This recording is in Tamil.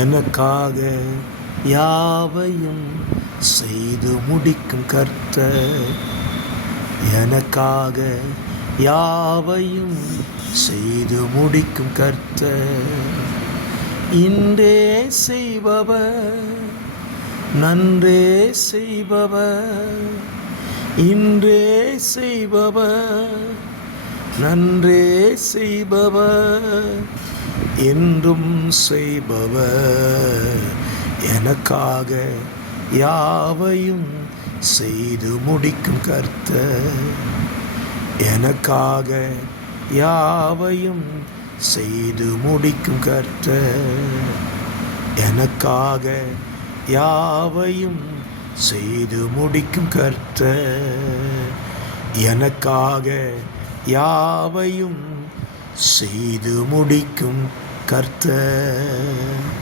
எனக்காக யாவையும் செய்து முடிக்கும் கர்த்தர். எனக்காக யாவையும் செய்து முடிக்கும் கர்த்தர். இன்றே செய்பவர், நன்றே செய்பவர். இன்றே செய்பவர், நன்றே செய்பவர். என்றும் செய்பவர். எனக்காக யாவையும் செய்து முடிக்கும் கர்த்தர். எனக்காக யாவையும் செய்து முடிக்கும் கர்த்தர். எனக்காக யாவையும் செய்து முடிக்கும் கர்த்தர். எனக்காக யாவையும் செய்து முடிக்கும் கர்த்தர்.